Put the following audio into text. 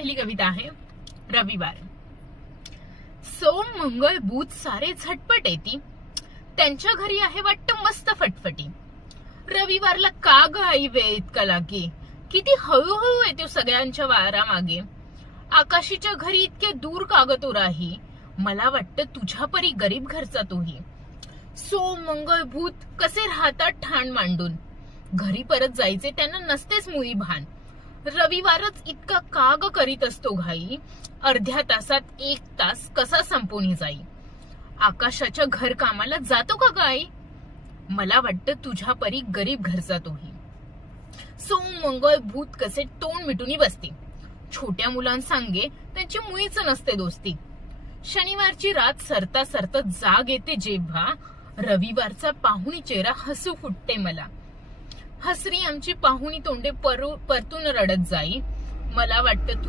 पहिली कविता आहे रविवार. सोम मंगळ बुध सारे झटपट येती, त्यांच्या घरी आहे वाटतं मस्त फटफटी. रविवारला का ग आई वेळ इतका लागे, किती हळूहळू येतो सगळ्यांच्या वारा मागे. आकाशीच्या घरी इतके दूर का ग तो राही, मला वाटतं तुझ्या परी गरीब घरचा तोही. सोम मंगळ बुध कसे राहतात ठाण मांडून, घरी परत जायचे त्यांना नसतेच मुळी भान. रविवारच इतका का ग करीत असतो घाई, अर्ध्या तासात 1 तास कसा संपून जाई. आकाशाच्या घर कामाला जातो का गाई, मला वाटतं तुझ्या परी गरीब घरचा तोही. सोम मंगळ बुध कसे तोंड मिटून बसते, छोट्या मुलांसांगे त्यांची मुळीच नसते दोस्ती. शनिवारची रात सरता सरता जाग येते जेव्हा, रविवारचा पाहुणी चेहरा हसू फुटते मला. हसरी आमची पाहुणी तोंडे परतून रडत जाई, मला वाटतं